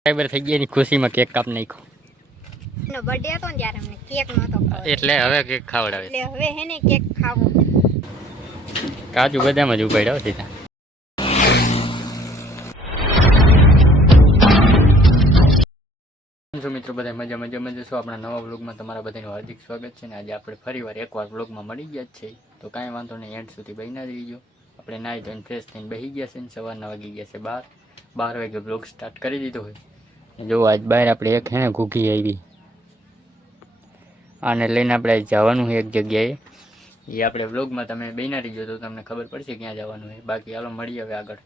Subscriber થઈ ગયા ની ખુશીમાં કેક કાપ નાખ્યો. એનો બર્થડે હતો ને ત્યારે અમને કેક નહોતો ખાવો. એટલે હવે કેક ખાવડાવે. એટલે હવે હે ને કેક ખાવો. કાજુ બદામ જ ઉપાડ્યા સીધા. જો મિત્રો બધા મજા છો. આપણા નવા વ્લોગમાં તમારા બધાનું હાર્દિક સ્વાગત છે. ને આજે આપણે ફરીવાર એકવાર વ્લોગમાં મળી ગયા જ છે. તો કાંઈ વાંધો નહીં, એન્ડ સુધી બહીના જ રહીજો. આપણે નાહી ધોઈને ફ્રેશ થઈને બેસી ગયા છે ને સવારના વાગી ગયા છે 12 વાગે વ્લોગ સ્ટાર્ટ કરી દીધો હોય. જો આજ બહાર આપણે એક હે ને ઘૂઘી આવી, આને લઈને આપણે જવાનું છે એક જગ્યાએ. એ આપણે વ્લોગમાં તમે બહીના રહીજો તો તમને ખબર પડશે ક્યાં જવાનું છે. બાકી હાલો મળીએ હવે આગળ.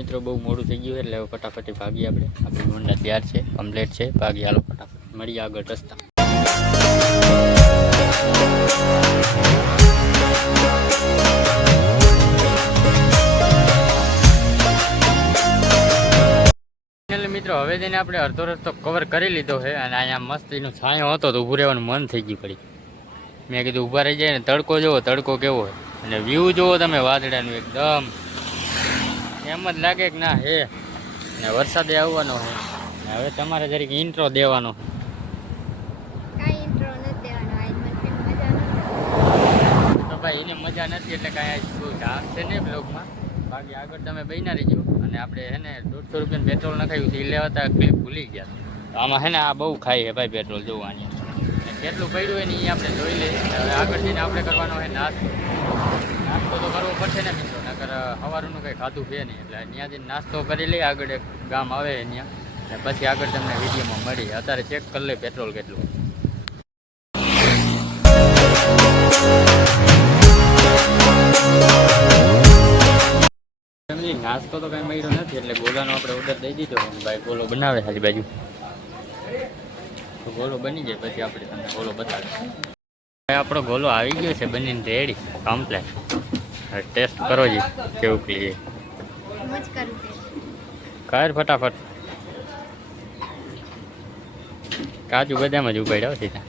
મિત્રો બહુ મોડું થઈ ગયું એટલે ફટાફટ ભાગીએ. આપણી હોન્ડા તૈયાર છે, કમ્પ્લીટ છે. ભાગી હાલો ફટાફટ મળીએ આગળ રસ્તા. મિત્રો હવે જઈને આપણે અડધો રસ્તો કવર કરી લીધો છે અને અહીંયા મસ્ત એનો છાંયો હતો તો ઊભું રહેવાનું મન થઈ ગયું પડી. મેં કીધું ઊભા રહી જાય ને તડકો જોવો, તડકો કેવો હોય અને વ્યૂ જોવો તમે વાદળાનું એકદમ એમ જ લાગે કે ના હે. ને વરસાદે આવવાનો છે. હવે તમારે જરીક ઇન્ટ્રો દેવાનો. કાઈ ઇન્ટ્રો નથી દેવાનો. આજ મને મજા નથી. તો ભાઈ એને મજા નથી એટલે કાંઈ બહુ ધાક છે નહીં બ્લોગમાં. બાકી આગળ તમે બહીના રહીજો. અને આપણે હે ને 150 રૂપિયાનું પેટ્રોલ નખાયું હતું, એ લેવાતા ક્લિપ ભૂલી ગયા. તો આમાં હે ને આ બહુ ખાય છે ભાઈ પેટ્રોલ જોવાની. કેટલું પડ્યું હોય ને એ આપણે જોઈ લઈએ. હવે આગળ જઈને આપણે કરવાનો હોય નાસ્તો. નાસ્તો તો કરવો પડશે ને મિત્રો, નકર સવારનું કંઈ ખાધું છે નહીં. એટલે ત્યાં જઈને નાસ્તો કરી લઈએ. આગળ એક ગામ આવે ત્યાં ને પછી આગળ તમને વિડીયોમાં મળી. અત્યારે ચેક કરી લે પેટ્રોલ કેટલું. નાસ્તો તો કઈ મળ્યો નથી એટલે ગોલાનો આપણે ઓર્ડર દઈ દીધો. ભાઈ ગોલો બનાવે હાજી બાજુ, તો ગોલો બની જાય પછી આપણે તમને ગોલો બતાવીએ. આપણો ગોલો આવી ગયો છે બનીને રેડી કમ્પ્લેટ. ટેસ્ટ કરો જી કેવું કહીએ. કર ફટાફટ. કાજુ બદામ જ ઉપાડ્યા સીધા.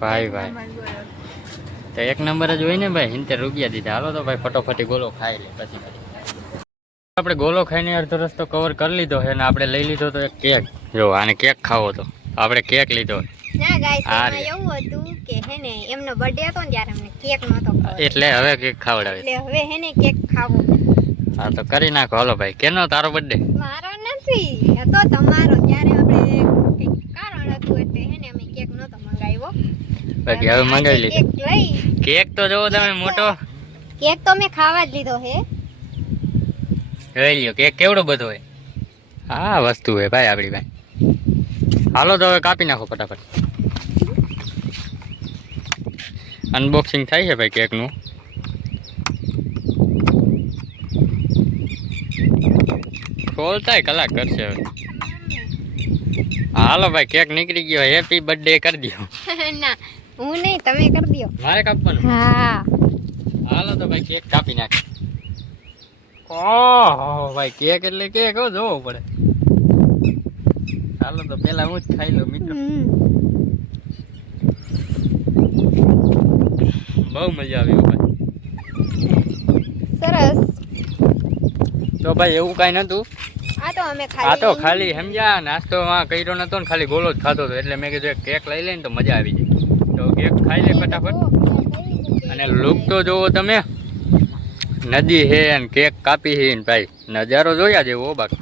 ભાઈ તો એક નંબર જ હોય ને ભાઈ. 70 રૂપિયા દીધા. હાલો તો ભાઈ ફટોફટી ગોલો ખાઈ લે પછી આપણે ગોલો ખાઈને અડધો રસ્તો કવર કરી લીધો છે ને આપણે લઈ લીધો તો એક કેક. જો આને કેક ખાવો તો આપણે કેક લીધો. ના ગાઈસ, એમાં એવું હતું કે હે ને એમનો બર્થડે હતો ને ત્યારે અમને કેક નહોતો ખાવો. એટલે હવે કેક ખવડાવે. એટલે હવે હે ને કેક ખાવો. હા તો કરી નાખો. હાલો ભાઈ. કેનો તારો બર્થડે? મારો નથી, હતો તમારો. ત્યારે આપણે કંઈક કારણ હતું એટલે હે ને અમે કેક નહોતો મંગાવ્યો. બાકી હવે મંગાવી લીધો. કેક લઈ. કેક તો જોવો તમે મોટો. કેક તો મેં ખાવા જ લીધો હે. જોઈ લ્યો કેક કેવડો બધો હોય. હા વસ્તુ હોય ભાઈ આપણી ભાઈ. હાલો તો હવે કાપી નાખો ફટાફટ. અનબોક્સિંગ થાય છે ભાઈ કેકનું. ખોલતાય કલાક કરશે હવે. હાલો ભાઈ કેક નીકળી ગયો. હેપી બર્થડે કરી દો. ના હું નહીં, તમે કરી દો. મારે કાપવાનું? હા હાલો તો ભાઈ કેક કાપી નાખ. ઓહો ભાઈ કેક એટલે કેક જોવો પડે. હાલો તો પેલા હું જ ખાઈ લઉં મિત્રો. બહુ મજા આવી ભાઈ. સરસ. તો ભાઈ એવું કાંઈ નતું. આ તો અમે આ તો ખાલી સમજ્યા નાસ્તોમાં કર્યો નતો ને ખાલી ગોલો જ ખાતો હતો. એટલે મેં કીધું એક કેક લઈ લઈને તો મજા આવી જાય. તો કેક ખાઈ લે ફટાફટ. અને લુક તો જોવો તમે. નદી હે ને કેક કાપી હે ને ભાઈ નજારો જોયા જેવો બાકી.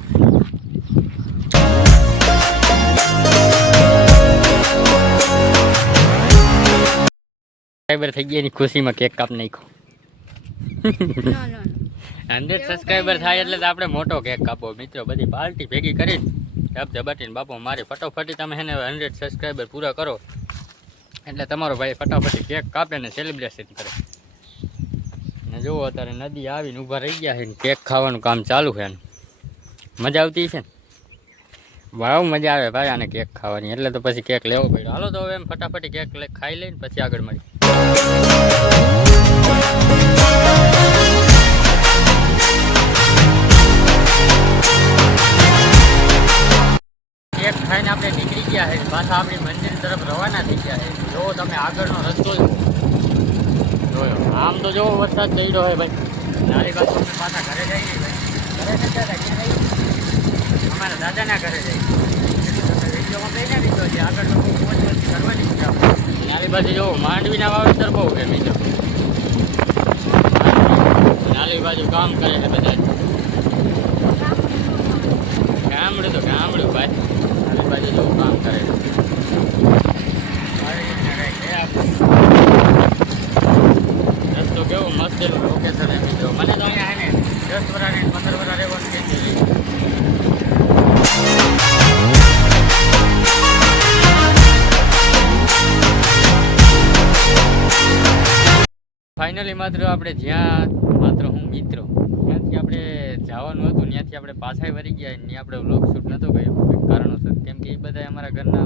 સબસ્ક્રાઇબર થઈ ગયા ની ખુશીમાં કેક કાપ નાખ્યો. 100 સબસ્ક્રાઇબર થાય એટલે આપણે મોટો કેક કાપો મિત્રો. બધી પાર્ટી ભેગી કરીને ધબધબાટીને બાપો મારી ફટોફટી તમે એને 100 સબસ્ક્રાઇબર પૂરા કરો એટલે તમારો ભાઈ ફટાફટી કેક કાપે ને સેલિબ્રેશન કરે. ને જુઓ અત્યારે નદી આવીને ઊભા રહી ગયા છે ને કેક ખાવાનું કામ ચાલુ છે. મજા આવતી છે ને? બહુ મજા આવે ભાઈ આને કેક ખાવાની. એટલે તો પછી કેક લેવો પડ્યો. હાલો તો હવે એમ ફટાફટી કેક ખાઈ લઈને પછી આગળ મળી. કેક ખાઈને આપણે નીકળી ગયા છે. પાછા આપણી મંદિર તરફ રવાના થઈ ગયા છે. જો તમે આગળનો રસ્તો જોયો. આમ તો જો વરસાદ ચડ્યો હોય ભાઈ. નારી બાજુ પાછા ઘરે જઈએ ભાઈ. ઘરે જતા મારા દાદાના ઘરે જઈ તમે વિડીયોમાં કઈ ના દીધો છે આગળ લોકો મોજ મસ્તી કરવાની છે આપણે નાલી બાજુ જો માંડવીના વાવેતર બહુ છે મિત્રો નાલી બાજુ કામ કરે છે બધા ગામડું તો ગામડું ભાઈ નાલી બાજુ જો કામ કરે છે આવી રીતના કંઈક છે આપણું રસ્તો કેવો મસ્ત એનું લોકેશન છે મિત્રો મને તો અહીંયા હે ને 10 વર્ષ ને 15 વર્ષ રહેવાનું કે ફાઇનલી માત્ર આપણે જ્યાં માત્ર હું મિત્રો ત્યાંથી આપણે જવાનું હતું ત્યાંથી આપણે પાછા વળી ગયા ત્યાં આપણે વ્લોગ શૂટ નહોતો કર્યો કંઈક કારણોસર કેમ કે એ બધા અમારા ઘરના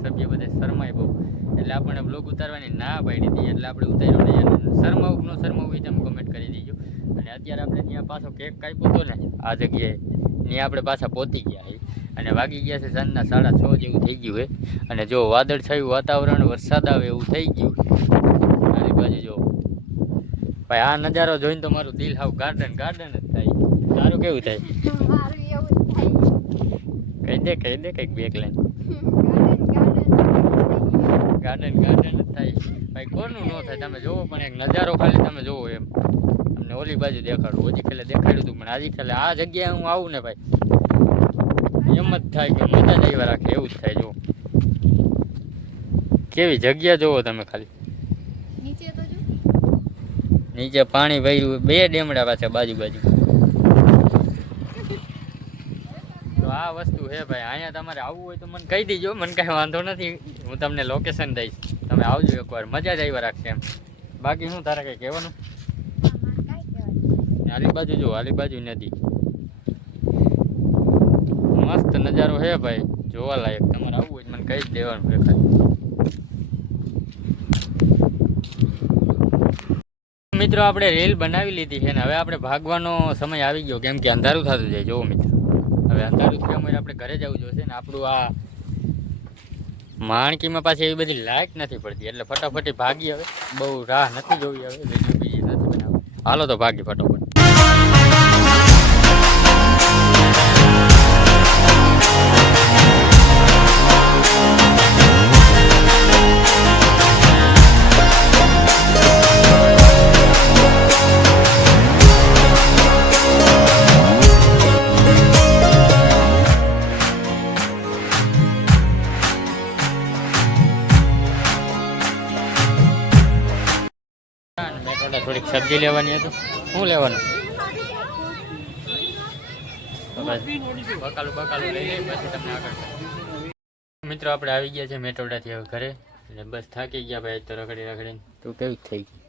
સભ્ય બધા શરમાય બહુ એટલે આપણને વ્લોગ ઉતારવાની ના પાડી હતી એટલે આપણે ઉતાર્યો નહીં શરમાવું ન શરમાવું એ તમે કમેન્ટ કરી દીજો અને અત્યારે આપણે ત્યાં પાછો કેક કાપ્યો હતો ને આ જગ્યાએ ત્યાં આપણે પાછા પહોંચી ગયા અને વાગી ગયા છે સાંજના 6:30 જેવું થઈ ગયું હોય અને જો વાદળછાયું વાતાવરણ વરસાદ આવે એવું થઈ ગયું આની બાજુ જો ભાઈ આ નજારો જોઈને તો મારું દિલ હાવ ગાર્ડન ગાર્ડન જ થાય તારું કેવું થાય મારું એવું થાય કહી દે કંઈક બેક લાઈન ગાર્ડન ગાર્ડન જ થાય ભાઈ કોનું ન થાય તમે જોવો પણ એક નજારો ખાલી તમે જોવો એમ તમને ઓલી બાજુ દેખાડું ઓજી ખેલે દેખાડ્યું હતું પણ આજી ખેલે આ જગ્યાએ હું આવું ને ભાઈ એમ જ થાય કે મજા જ એવા રાખે એવું જ થાય જો કેવી જગ્યા જોવો તમે ખાલી નીચે તો જો નીચે પાણી ભર્યું બે ડેમડા પાછા બાજુ બાજુ તો આ વસ્તુ છે ભાઈ અહીંયા તમારે આવવું હોય તો મને કહી દીજો મને કાંઈ વાંધો નથી હું તમને લોકેશન દઈશ તમે આવજો એકવાર મજા જ આવ્યા રાખશે એમ બાકી શું તારે કંઈ કહેવાનું આલી બાજુ જો આલી બાજુ નદી મસ્ત નજારો છે ભાઈ જોવા લાયક તમારે આવવું હોય મને કહી જ દેવાનું દેખાય મિત્રો આપણે રીલ બનાવી લીધી છે ને હવે આપણે ભાગવાનો સમય આવી ગયો કેમ કે અંધારું થતું જાય જોવો મિત્રો હવે અંધારું થયા અમારે આપણે ઘરે જવું જોઈશે ને આપણું આ માણકીમાં પાછી એવી બધી લાઈટ નથી પડતી એટલે ફટાફટી ભાગી હવે બહુ રાહ નથી જોવી હવે વિડીયો બીજી નથી બનાવવી હાલો તો ભાગી ફટાફટ થોડીક સબ્જી લેવાની હતું શું લેવાનું બકાલું લઈ લઈ પછી તમને આગળ મિત્રો આપણે આવી ગયા છે મેટોડાથી હવે ઘરે એટલે બસ થાકી ગયા ભાઈ તો રખડી રખડીને તું કેવી થઈ ગઈ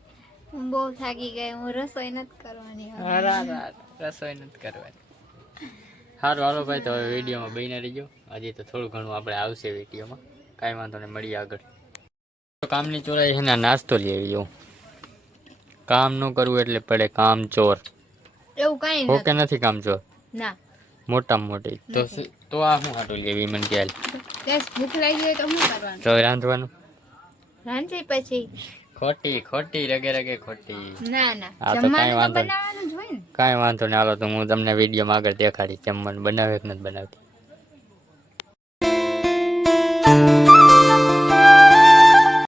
હું બહુ થાકી ગઈ હું રસોઈ નથી કરવાની રસોઈ નથી કરવાની સારું હાલો ભાઈ તો હવે વિડીયોમાં બહીને રહીજો હજી તો થોડું ઘણું આપણે આવશે વિડીયોમાં કાંઈ વાંધો નહીં મળીએ આગળ કામની ચોરાઈ છે ને નાસ્તો લઈ આવી જાઉં કામ ન કરવું એટલે પડે કામ ચોર એવું કઈ ઓકે નથી કામ ચોર ના મોટામાં મોટી તો આ શું હાટું લેવી મને ખ્યાલ ભૂખ લાગી હોય તો શું કરવાનું તો રાંધવાનું રાંધી પછી ખોટી રગે રગે ખોટી ના ના આ તો કાંઈ વાંધો બનાવવાનું જ હોય ને કાંઈ વાંધો નહીં હાલો તો હું તમને વિડીયોમાં આગળ દેખાડીશ જમવાનું બનાવે કે નથી બનાવતી